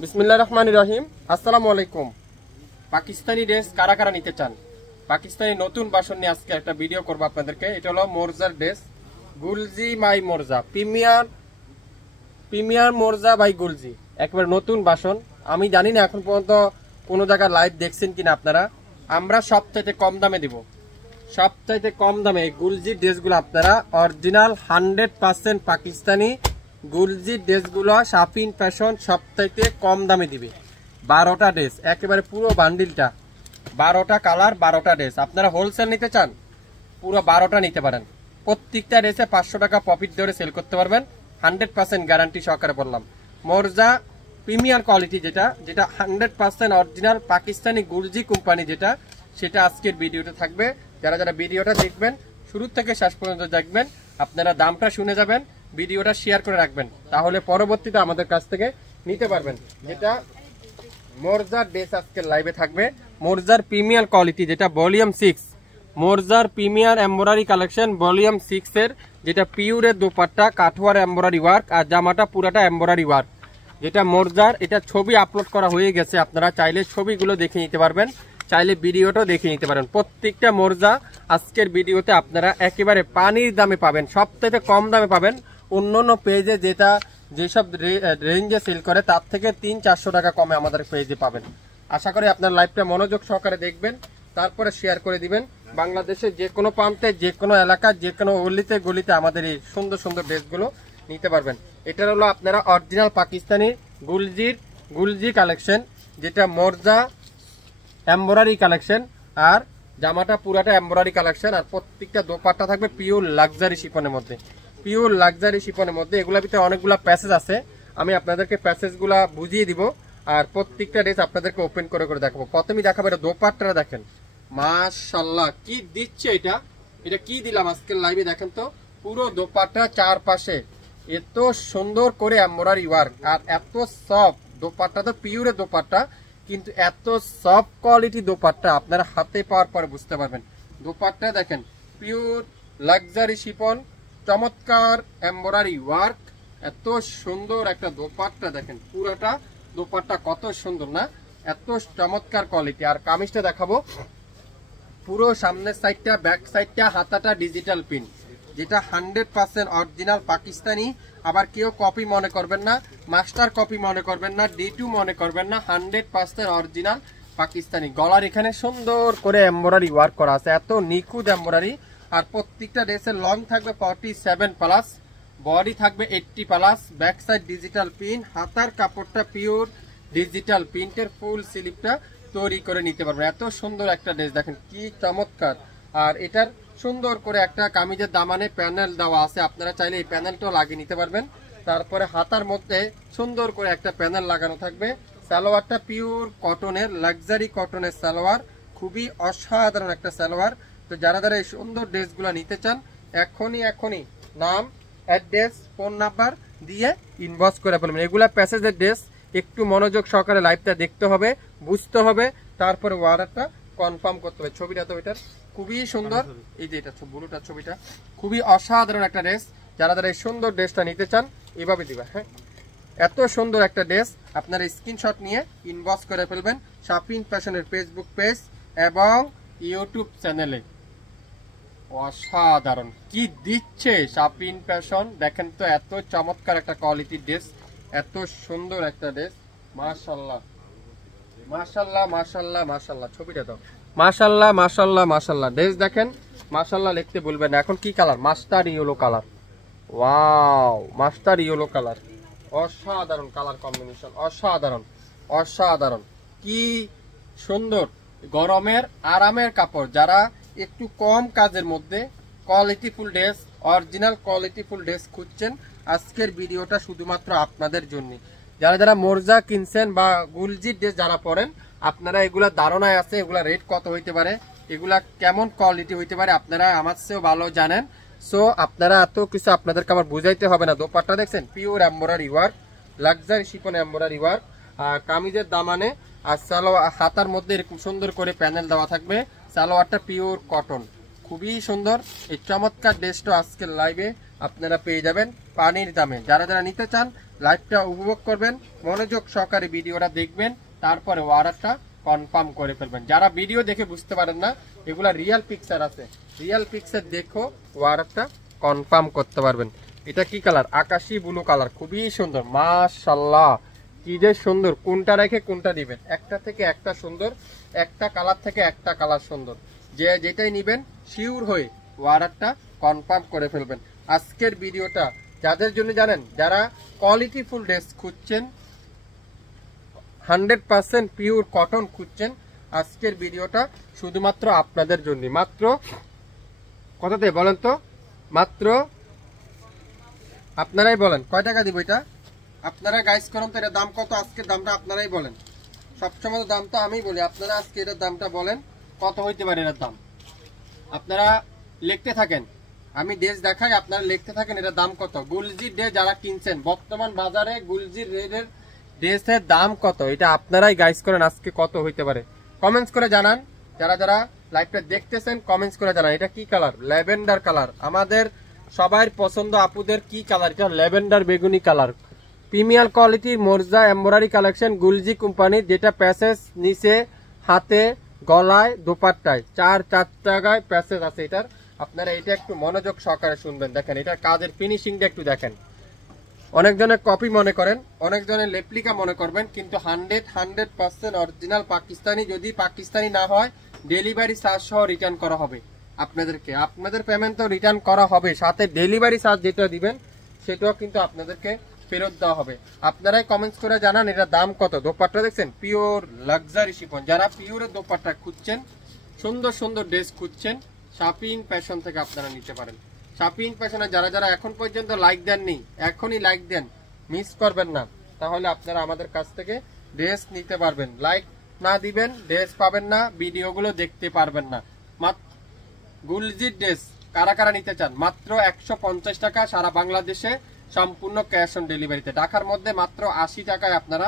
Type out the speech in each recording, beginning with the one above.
বিসমিল্লাহির রহমানির রহিম। আসসালামু আলাইকুম। পাকিস্তানি ড্রেস কারা কারা নিতে চান? পাকিস্তানি নতুন বাসন নিয়ে আজকে একটা ভিডিও করবো আপনাদেরকে। এটা হলো মোরজার ড্রেস, গুলজি মাই মোরজা, প্রিমিয়ার মোরজা বাই গুলজি। একবার নতুন বাসন। আমি জানি না এখন পর্যন্ত কোনো জায়গায় লাইভ দেখছেন কিনা আপনারা। আমরা সবচাইতে কম দামে দিব, সবচাইতে কম দামে গুলজি ড্রেসগুলো আপনারা অরিজিনাল 100% পাকিস্তানি গুলজি ড্রেসগুলো শাফিন ফ্যাশন সবচাইতে কম দামে দিবে। 12টা ড্রেস, একেবারে পুরো বান্ডিলটা, 12টা কালার, 12টা ড্রেস। আপনারা হোলসেল নিতে চান, পুরো 12টা নিতে পারেন। প্রত্যেকটা ড্রেসে 500 টাকা প্রফিট ধরে সেল করতে পারবেন। 100% গ্যারান্টি সহকারে বললাম। মোরজা প্রিমিয়ার কোয়ালিটি, যেটা 100% অরিজিনাল পাকিস্তানি গুলজি কোম্পানি, সেটা আজকের ভিডিওতে থাকবে। যারা যারা ভিডিওটা দেখবেন শুরু থেকে শেষ পর্যন্ত দেখবেন, আপনারা দামটা শুনে যাবেন, ভিডিওটা শেয়ার করে রাখবেন, তাহলে পরবর্তীতে আমাদের কাছ থেকে নিতে পারবেন। যেটা মোরজার ড্রেস আজকের লাইভে থাকবে, মোরজার প্রিমিয়ার কোয়ালিটি, যেটা ভলিউম 6, মোরজার প্রিমিয়ার এমব্রয়ডারি কালেকশন ভলিউম 6 এর, যেটা পিওরের দোপাট্টা, কাঠওয়ার এমব্রয়ডারি ওয়ার্ক, আর জামাটা পুরাটা এমব্রয়ডারি ওয়ার্ক। যেটা মোরজার, এটা ছবি আপলোড করা হয়ে গেছে, আপনারা চাইলে ছবিগুলো দেখে নিতে পারবেন, চাইলে ভিডিওটাও দেখে নিতে পারেন। প্রত্যেকটা মোরজা আজকের ভিডিওতে আপনারা একেবারে পানির দামে পাবেন, সবথেকে কম দামে পাবেন। অন্যান্য পেজে যেসব রেঞ্জে সেল করে তার থেকে 300-400 টাকা কমে আমাদের পেজে পাবেন। আশা করি আপনার লাইভটা মনোযোগ সহকারে দেখবেন, তারপরে শেয়ার করে দিবেন। বাংলাদেশের যে কোনো প্রান্তে, যে কোনো এলাকা, যে কোনো অলিতে গলিতে আমাদের এই সুন্দর সুন্দর ড্রেসগুলো নিতে পারবেন। এটা হলো আপনারা অরিজিনাল পাকিস্তানি গুলজি কালেকশন, যেটা মোরজা এমব্রয়ডারি কালেকশন, আর জামাটা পুরাটা এমব্রয়ডারি কালেকশন, আর প্রত্যেকটা দোপাট্টা থাকবে পিওর লাক্সারি শিফনের মধ্যে, পিওর লাক্সারি শিফনের মধ্যে। এগুলোর ভিতরে অনেকগুলা প্যাসেজ আছে, আমি আপনাদেরকে প্যাসেজগুলা বুঝিয়ে দিব, আর প্রত্যেকটা ড্রেস আপনাদেরকে ওপেন করে করে দেখাবো। প্রথমেই দেখাবো এটা দোপাট্টাটা, দেখেন মাশাআল্লাহ কি দিচ্ছে। এটা কি দিলাম আজকের লাইভে, দেখেন তো পুরো দোপাট্টা চারপাশে এত সুন্দর করে এমব্রয়ডারি ওয়ার্ক, আর এত সফট দোপাট্টা। তো পিওরের দোপাট্টা, কিন্তু এত সফট কোয়ালিটি দোপাট্টা আপনারা হাতে পাওয়ার পরে বুঝতে পারবেন। দোপাট্টা দেখেন পিওর লাক্সারি শিফন, চমৎকার এমব্রয়ডারি ওয়ার্ক, এত সুন্দর একটা দোপাট্টা। দেখেন পুরোটা দোপাট্টা কত সুন্দর না, এত চমৎকার কোয়ালিটি। আর কামিজটা দেখাবো, পুরো সামনের সাইডটা, ব্যাক সাইডটা, হাতাটা ডিজিটাল প্রিন্ট, যেটা 100% অরিজিনাল পাকিস্তানি। আবার কেউ কপি মনে করবেন না, মাস্টার কপি মনে করবেন না, D2 মনে করবেন না, 100% অরিজিনাল পাকিস্তানি। গলার এখানে সুন্দর করে এমব্রয়ডারি ওয়ার্ক করা আছে, এত নিখুঁত এমব্রয়ডারি। আর প্রত্যেকটা ড্রেসের লং থাকবে 47+, বডি থাকবে 80+, ব্যাক সাইড ডিজিটাল প্রিন্ট, হাতার কাপড়টা পিওর ডিজিটাল প্রিন্টের, ফুল স্লিভটা তৈরি করে নিতে পারবেন। এত সুন্দর একটা ড্রেস, দেখেন কি চমৎকার। আর এটার সুন্দর করে একটা কামিজের দামানে প্যানেল দেওয়া আছে, আপনারা চাইলে এই প্যানেলটাও লাগিয়ে নিতে পারবেন। তারপরে হাতার মধ্যে সুন্দর করে একটা প্যানেল লাগানো থাকবে। সালোয়ারটা পিওর কটনের, লাক্সারি কটনের সালোয়ার, খুবই অসাধারণ একটা সালোয়ার। তো যারা যারা এই সুন্দর ড্রেসগুলো নিতে চান, এখনই নাম, অ্যাড্রেস, ফোন নাম্বার দিয়ে ইনবক্স করে ফেলবেন। এগুলা প্যাসেজের ড্রেস, একটু মনোযোগ সহকারে লাইভটা দেখতে হবে, বুঝতে হবে, তারপরে অর্ডারটা কনফার্ম করতে হবে। ছবিটা তো এটার খুবই সুন্দর, এই যে এটা ব্লুটার ছবিটা, খুবই অসাধারণ একটা ড্রেস। যারা যারা এই সুন্দর ড্রেসটা নিতে চান এভাবে দিবা। হ্যাঁ, এত সুন্দর একটা ড্রেস আপনারা স্ক্রিনশট নিয়ে ইনবক্স করে ফেলবেন শাফিন ফ্যাশনের ফেসবুক পেজ এবং ইউটিউব চ্যানেলে। অসাধারণ কি দিচ্ছে শাফিন ফ্যাশন, দেখেন তো এত চমৎকার একটা কোয়ালিটির ড্রেস, এত সুন্দর একটা ড্রেস। মাশাআল্লাহ মাশাআল্লাহ মাশাআল্লাহ মাশাআল্লাহ, ছবিটা দাও। মাশাআল্লাহ মাশাআল্লাহ মাশাআল্লাহ, ড্রেস দেখেন, মাশাআল্লাহ লিখতে বলবেন না। এখন কি colour? Master yellow colour. Wow, master yellow colour, অসাধারণ কালার কম্বিনেশন, অসাধারণ অসাধারণ, কি সুন্দর। গরমের আরামের কাপড়, যারা একটু কম কাজের মধ্যে কোয়ালিটিফুল ড্রেস, অরিজিনাল কোয়ালিটিফুল ড্রেস খুঁজছেন, আজকের ভিডিওটা শুধুমাত্র আপনাদের জন্য। যারা যারা মোরজা কিনছেন বা গুলজি ড্রেস যারা পরেন, আপনারা এগুলা ধারণায় আছে এগুলা রেট কত হইতে পারে, এগুলা কেমন কোয়ালিটি হইতে পারে, আপনারা আমার চেয়েও ভালো জানেন। সো আপনারা এত কিছু আপনাদেরকে আমার বুঝাইতে হবে না। দোপাট্টা দেখছেন pure embroidery work, luxury chiffon embroidery work, আর কামিজের দামানে আর সালোয়ার, হাতার মধ্যে এরকম সুন্দর করে প্যানেল দেওয়া থাকবে। সালোয়ারটা পিওর কটন, খুবই সুন্দর। এই চমৎকার ড্রেসটা আজকের লাইভে আপনারা পেয়ে যাবেন পানির দামে। যারা যারা নিতে চান লাইভটা উপভোগ করবেন, মনোযোগ সহকারে ভিডিওটা দেখবেন, তারপরে অর্ডারটা কনফার্ম করে ফেলবেন। যারা ভিডিও দেখে বুঝতে পারেন না, এগুলা রিয়েল পিকচার আছে, রিয়েল পিকচার দেখো অর্ডারটা কনফার্ম করতে পারবেন। এটা কি কালার? আকাশি ব্লু কালার, খুবই সুন্দর, মাশাআল্লাহ কি যে সুন্দর। কোনটা রেখে কোনটা দিবেন, একটা থেকে একটা সুন্দর, একটা কালার থেকে একটা কালার সুন্দর। যে যেটাই নিবেন শিওর হয়ে অর্ডারটা কনফার্ম করে ফেলবেন। আজকের ভিডিওটা যাদের জন্য জানেন, যারা কোয়ালিটি ফুল ড্রেস খুঁজছেন, 100% পিওর কটন খুঁজছেন, আজকের ভিডিওটা শুধুমাত্র আপনাদের জন্য। মাত্র কততে বলেন তো? মাত্র আপনারাই বলেন কয় টাকা দিব এটা? আপনারা গাইস করুন তো, এটার দাম কত? আজকের দামটা আপনারাই বলেন। সবসময় তো দামটা আমি বলি, আপনারা আজকে এটার দামটা বলেন কত হইতে পারে এটার দাম। আপনারা লিখতে থাকেন, আমি ড্রেস দেখাই, আপনারা লিখতে থাকেন এটার দাম কত। গুলজির ড্রেস যারা কিনছেন বর্তমান বাজারে, গুলজির রেডের ড্রেসের দাম কত, এটা আপনারাই গাইস করেন আজকে কত হইতে পারে। কমেন্টস করে জানান, যারা যারা লাইভটা দেখতেছেন কমেন্টস করে জানান। এটা কি কালার? Lavender colour. আমাদের সবার পছন্দ আপুদের কি কালার? এটা ল্যাভেন্ডার বেগুনি কালার। প্রিমিয়ার কোয়ালিটির মোরজা এমব্রয়ডারি কালেকশন গুলজি কোম্পানির, যেটা প্যাসেজ নিচে, হাতে, গলায়, দোপাট্টায় চার জায়গায় প্যাসেজ আছে এটার। আপনারা এটা একটু মনোযোগ সহকারে শুনবেন। দেখেন এটার কাজের ফিনিশিংটা একটু দেখেন। অনেকজনের কপি মনে করেন, অনেকজনের লেপ্লিকা মনে করবেন, কিন্তু 100% অরিজিনাল পাকিস্তানি। যদি পাকিস্তানি না হয় ডেলিভারি চার্জ সহ রিটার্ন করা হবে আপনাদেরকে। আপনাদের পেমেন্ট তো রিটার্ন করা হবে, সাথে ডেলিভারি চার্জ যেটা দিবেন সেটাও কিন্তু আপনাদেরকে ফেরত দেওয়া হবে। আপনারাই কমেন্টস করে জানান এটার দাম কত। দোপাট্টা দেখছেন পিওর লাক্সারি শিফন। যারা পিওরের দোপাট্টা খুঁজছেন, সুন্দর সুন্দর ড্রেস খুঁজছেন, শাপিং ফ্যাশন থেকে আপনারা নিতে পারেন। শাপিং ফ্যাশনে যারা যারা এখন পর্যন্ত লাইক দেননি, এখনই লাইক দেন, মিস করবেন না, তাহলে আপনারা আমাদের কাছ থেকে ড্রেস নিতে পারবেন। লাইক না দিবেন ড্রেস পাবেন না, ভিডিওগুলো দেখতে পারবেন না। গুলজির ড্রেস কারা কারা নিতে চান? মাত্র 150 টাকা সারা বাংলাদেশে, সম্পূর্ণ ক্যাশ অন ডেলিভারিতে। ঢাকার মধ্যে মাত্র 80 টাকায় আপনারা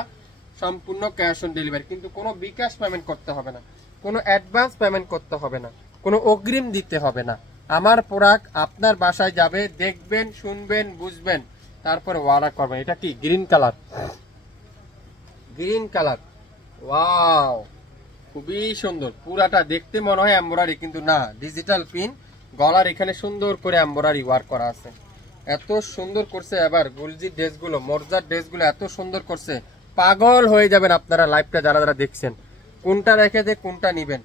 সম্পূর্ণ ক্যাশ অন ডেলিভারি। কিন্তু কোনো বিকাশ পেমেন্ট করতে হবে না, কোনো অ্যাডভান্স পেমেন্ট করতে হবে না, কোনো অগ্রিম দিতে হবে না। আমার প্রোডাক্ট আপনার বাসায় যাবে, দেখবেন, শুনবেন, বুঝবেন, তারপরে অর্ডার করবেন। এটা কি? Green colour, green colour, wow খুবই সুন্দর। পুরাটা দেখতে মনে হয় এমব্রয়ডারি, কিন্তু না, ডিজিটাল পিন। গলার এখানে সুন্দর করে এমব্রয়ডারি ওয়ার্ক করা আছে। এত সুন্দর করছে এবার গুলজির ড্রেসগুলো, মোরজার ড্রেসগুলো এত সুন্দর করছে, পাগল হয়ে যাবেন আপনারা। লাইভটা যারা যারা দেখছেন, কোনটা রেখে যে কোনটা নিবেন।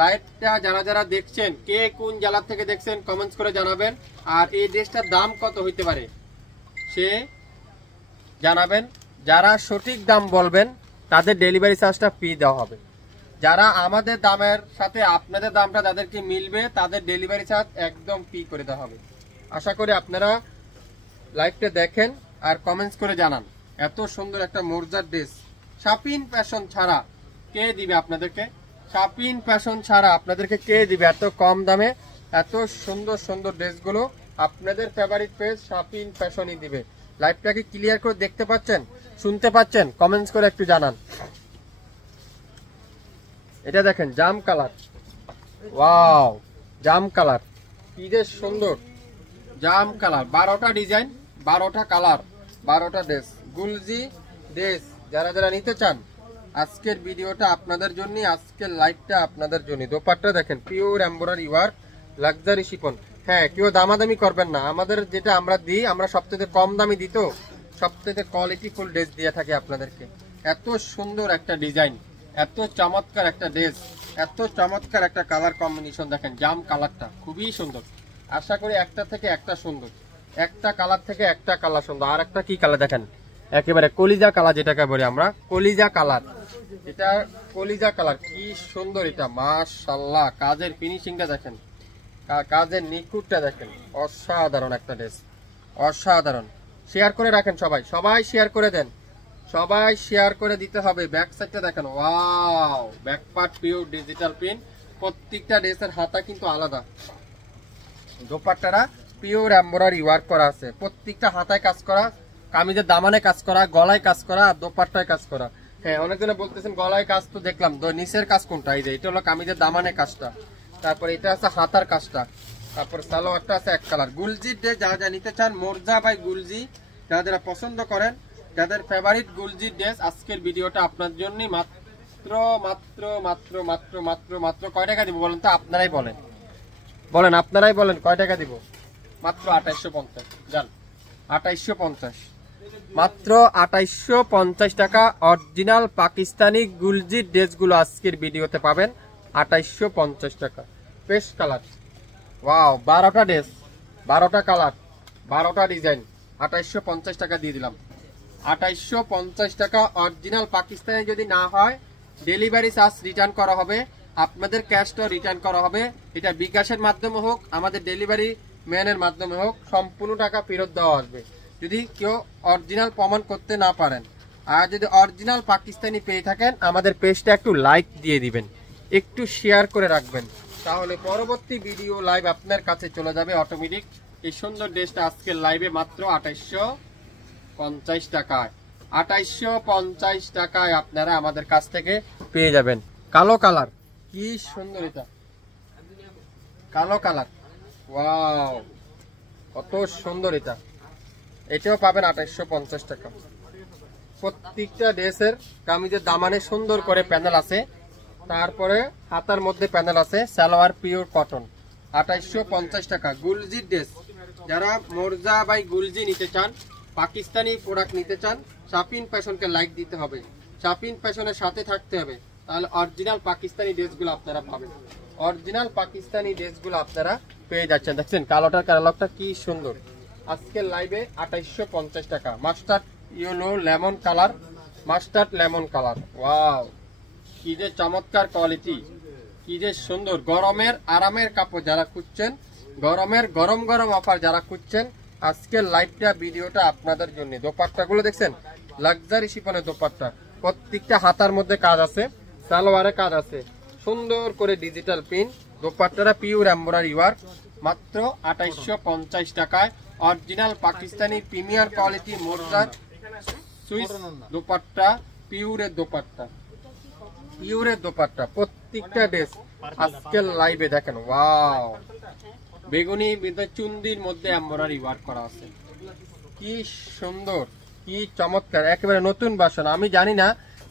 লাইভটা যারা যারা দেখছেন, কে কোন জেলা থেকে দেখছেন কমেন্টস করে জানাবেন। আর এই ড্রেসটার দাম কত হইতে পারে সে জানাবেন। যারা সঠিক দাম বলবেন তাদের ডেলিভারি চার্জটা ফ্রি দেওয়া হবে। যারা আমাদের দামের সাথে আপনাদের দামটা যাদেরকে মিলবে, তাদের ডেলিভারি চার্জ একদম ফ্রি করে দেওয়া হবে। আশা করি আপনারা লাইভটা দেখেন আর কমেন্টস করে জানান। এত সুন্দর একটা মোরজার ড্রেস শাপিং ফ্যাশন ছাড়া কে দিবে আপনাদেরকে? শাপিং ফ্যাশন ছাড়া আপনাদেরকে কে দিবে এত কম দামে এত সুন্দর সুন্দর ড্রেসগুলো? আপনাদের ফেভারিট পেজ শাপিং ফ্যাশনই দিবে। লাইভটাকে ক্লিয়ার করে দেখতে পাচ্ছেন, শুনতে পাচ্ছেন? কমেন্টস করে একটু জানান। এটা দেখেন জাম কালার, ওয়াও জাম কালার, কি যে সুন্দর জাম কালার। 12টা ডিজাইন, 12টা কালার, 12টা ড্রেস, গুলজি ড্রেস। যারা যারা নিতে চান আজকের ভিডিওটা আপনাদের জন্য, আজকের লাইভটা আপনাদের জন্য। দোপাট্টা দেখেন pure embroidery work, luxury chiffon. হ্যাঁ, কেউ দামাদামি করবেন না, আমাদের যেটা আমরা দিই, আমরা সবথেকে কম দামি দিত, সবথেকে কোয়ালিটি ফুল ড্রেস দিয়ে থাকি আপনাদেরকে। এত সুন্দর একটা ডিজাইন, এত চমৎকার একটা ড্রেস, এত চমৎকার একটা কালার কম্বিনেশন। দেখেন জাম কালারটা খুবই সুন্দর। আশা করি একটা থেকে একটা সুন্দর, একটা কালার থেকে একটা কালার সুন্দর। আর একটা কি কালার দেখেন, একেবারে কলিজা কালার, যেটাকে বলি আমরা কলিজা কালার। এটা কলিজা কালার, কি সুন্দর এটা, মাশাআল্লাহ। কাজের ফিনিশিংটা দেখেন, কাজের নিখুঁতটা দেখেন, অসাধারণ একটা ড্রেস, অসাধারণ। শেয়ার করে রাখেন সবাই, সবাই শেয়ার করে দেন, সবাই শেয়ার করে দিতে হবে। ব্যাক সাইডটা দেখেন, wow, back part pure digital print. প্রত্যেকটা ড্রেসের হাতা কিন্তু আলাদা। দোপাট্টারা পিওর এমব্রয়ডারি ওয়ার্ক করা আছে, প্রত্যেকটা হাতায় কাজ করা, কামিজের দামানে কাজ করা, গলায় কাজ করা, আর দোপাট্টায় কাজ করা। হ্যাঁ, অনেকজনে বলতেছেন গলায় কাজ তো দেখলাম, নিচের কাজ কোনটা? এই যে এটা হলো কামিজের দামানে কাজটা, তারপরে এটা আছে হাতার কাজটা, তারপর সালোয়ারটা আছে এক কালার। গুলজির ড্রেস যারা যারা নিতে চান, মোরজা বাই গুলজি, যারা যারা পছন্দ করেন, যাদের ফেভারিট গুলজি ড্রেস, আজকের ভিডিওটা আপনার জন্য মাত্র মাত্র মাত্র মাত্র মাত্র মাত্র কয় টাকা দিব বলেন তো? আপনারাই বলেন, আপনারাই বলেন কয় টাকা দিব? মাত্র 2850। জান 2850, মাত্র 2850 টাকা অরিজিনাল পাকিস্তানি গুলজি ড্রেসগুলো আজকের ভিডিওতে পাবেন 2850 টাকা। পেস্ট কালার, ওয়াও, 12টা ড্রেস, 12টা কালার, 12টা ডিজাইন, 2850 টাকা দিয়ে দিলাম। 2850 টাকা অরিজিনাল পাকিস্তানি। যদি না হয় ডেলিভারি চার্জ রিটার্ন করা হবে, আপনাদের ক্যাশটাও রিটার্ন করা হবে। এটা বিকাশের মাধ্যমে হোক, আমাদের ডেলিভারি ম্যানের মাধ্যমে হোক, সম্পূর্ণ টাকা ফেরত দেওয়া আসবে যদি কেউ অরিজিনাল প্রমাণ করতে না পারেন। আর যদি অরিজিনাল পাকিস্তানি পেয়ে থাকেন, আমাদের পেজটা একটু লাইক দিয়ে দিবেন, একটু শেয়ার করে রাখবেন, তাহলে পরবর্তী ভিডিও লাইভ আপনার কাছে চলে যাবে অটোমেটিক। এই সুন্দর ড্রেসটা আজকের লাইভে মাত্র 2850 টাকায়, 2850 টাকায় আপনারা আমাদের কাছ থেকে পেয়ে যাবেন। কালো কালার, কি সুন্দর, এটা কালো কালার, ওয়াও, কত সুন্দর। এটাও পাবেন 2850 টাকা। প্রত্যেকটা ড্রেসের কামিজের দামানে সুন্দর করে প্যানেল আছে, তারপরে হাতার মধ্যে প্যানেল আছে। সালোয়ার পিওর কটন, 2850 টাকা। গুলজি ড্রেস, যারা মোরজা বাই গুলজি নিতে চান, পাকিস্তানি প্রোডাক্ট নিতে চান, শাপিন ফ্যাশনকে লাইক দিতে হবে, শাপিন ফ্যাশনের সাথে থাকতে হবে, তাহলে অরিজিনাল পাকিস্তানি ড্রেসগুলো আপনারা পাবেন। অরিজিনাল পাকিস্তানি ড্রেসগুলো আপনারা পেয়ে যাচ্ছেন। দেখছেন কালোটার কালারটা কি সুন্দর। আজকের লাইভে 2850 টাকা। Mustard yellow lemon colour, mustard lemon colour, wow, কি যে চমৎকার কোয়ালিটি, কি যে সুন্দর। গরমের আরামের কাপড় যারা খুঁজছেন, গরমের গরম গরম অফার যারা খুঁজছেন, আজকের লাইভটা ভিডিওটা আপনাদের জন্য। দোপাট্টাগুলো দেখছেন, লাক্সারি শিফনের দোপাট্টা, প্রত্যেকটা হাতার মধ্যে কাজ আছে, সালোয়ারে কাজ আছে, সুন্দর করে ডিজিটাল প্রিন্ট। দোপাট্টাটা পিওর এমব্রয়ডারি ওয়ার্ক, মাত্র 2850 টাকায়। অরিজিনাল পাকিস্তানি প্রিমিয়ার কোয়ালিটি মোরজার সুইস দোপাট্টা, পিওরের দোপাট্টা, পিওরের দোপাট্টা। প্রত্যেকটা ড্রেস আজকের লাইভে দেখেন, ওয়াও, বেগুনি চুন্দির মধ্যে এমব্রয়ডারি ওয়ার্ক করা আছে, কি সুন্দর, কি চমৎকার, একেবারে নতুন ভার্সন। আমি জানি না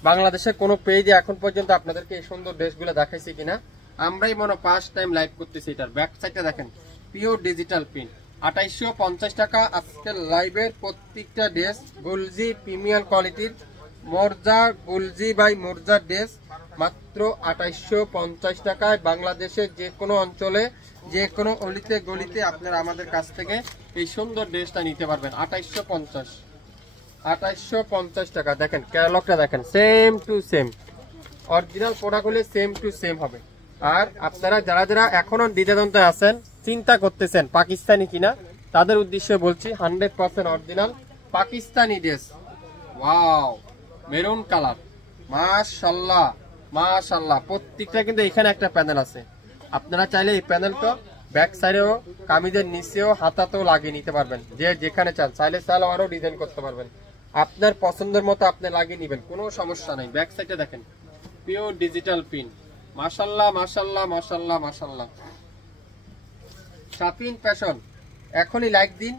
বাংলাদেশের কোনো পেজে এখন পর্যন্ত আপনাদেরকে এই সুন্দর ড্রেসগুলো দেখাইছি কিনা, আমরাই মনে ফার্স্ট টাইম লাইভ করতেছি। এটার ব্যাক সাইডটা দেখেন, পিওর ডিজিটাল প্রিন্ট, 2850 টাকা। আজকের লাইভের প্রত্যেকটা ড্রেস গুলজি প্রিমিয়াম কোয়ালিটির মোরজা, গুলজি বাই মোরজা ড্রেস, মাত্র 2850 টাকায়। বাংলাদেশের যে কোনো অঞ্চলে, যে কোনো অলিতে গলিতে আপনারা আমাদের কাছ থেকে এই সুন্দর ড্রেসটা নিতে পারবেন। 2850 টাকা। দেখেন ক্যাটালগটা দেখেন, সেম টু সেম, অরিজিনাল প্রোডাক্টগুলো সেম টু সেম হবে। আর আপনারা যারা যারা এখনো দ্বিধাদ্বন্দ্বে আছেন, চিন্তা করতেছেন পাকিস্তানি কিনা, তাদের উদ্দেশ্যে বলছি 100% original Pakistani dress. Wow, maroon colour, মাশাআল্লাহ মাশাআল্লাহ। প্রত্যেকটা কিন্তু এখানে একটা প্যানেল আছে, আপনারা চাইলে এই প্যানেলটা ব্যাক সাইডেও, কামিজের নিচেও, হাতাতেও লাগিয়ে নিতে পারবেন, যে যেখানে চান। চাইলে সালোয়ারও ডিজাইন করতে পারবেন, আপনার পছন্দের মতো আপনি লাগিয়ে নেবেন, কোনো সমস্যা নাই। ব্যাক সাইডে দেখেন, পিওর ডিজিটাল প্রিন্ট, মাশাআল্লাহ মাশাআল্লাহ মাশাআল্লাহ মাশাআল্লাহ। শাপিন ফ্যাশন, এখনই লাইক দিন,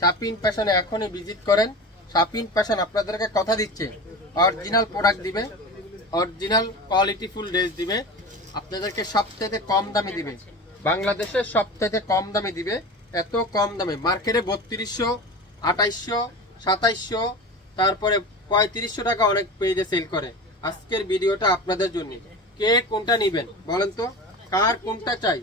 শাপিন ফ্যাশনে এখনই ভিজিট করেন। শাপিন ফ্যাশন আপনাদেরকে কথা দিচ্ছে, অরিজিনাল প্রোডাক্ট দিবে, অরিজিনাল কোয়ালিটিফুল ড্রেস দিবে, আপনাদেরকে সবথেকে কম দামে দিবে, বাংলাদেশের সবথেকে কম দামে দিবে। এত কম দামে মার্কেটে 3200, 2800, 2700, তারপরে 3500 টাকা অনেক পেজে সেল করে। আজকের ভিডিওটা আপনাদের জন্য। কে কোনটা নিবেন বলেন তো, কার কোনটা চাই,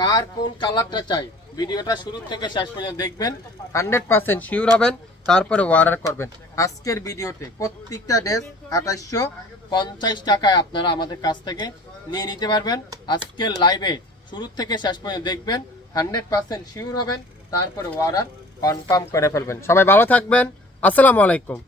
কার কোন কালারটা চাই, ভিডিওটা শুরু থেকে শেষ পর্যন্ত দেখবেন, 100% শিওর হবেন, তারপরে অর্ডার করবেন। আজকের ভিডিওতে প্রত্যেকটা ড্রেস 2850 টাকায় আপনারা আমাদের কাছ থেকে নিয়ে নিতে পারবেন। আজকের লাইভে শুরু থেকে শেষ পর্যন্ত দেখবেন, 100% শিওর হবেন, তারপরে অর্ডার কনফার্ম করে ফেলবেন। সবাই ভালো থাকবেন, আসসালামু আলাইকুম।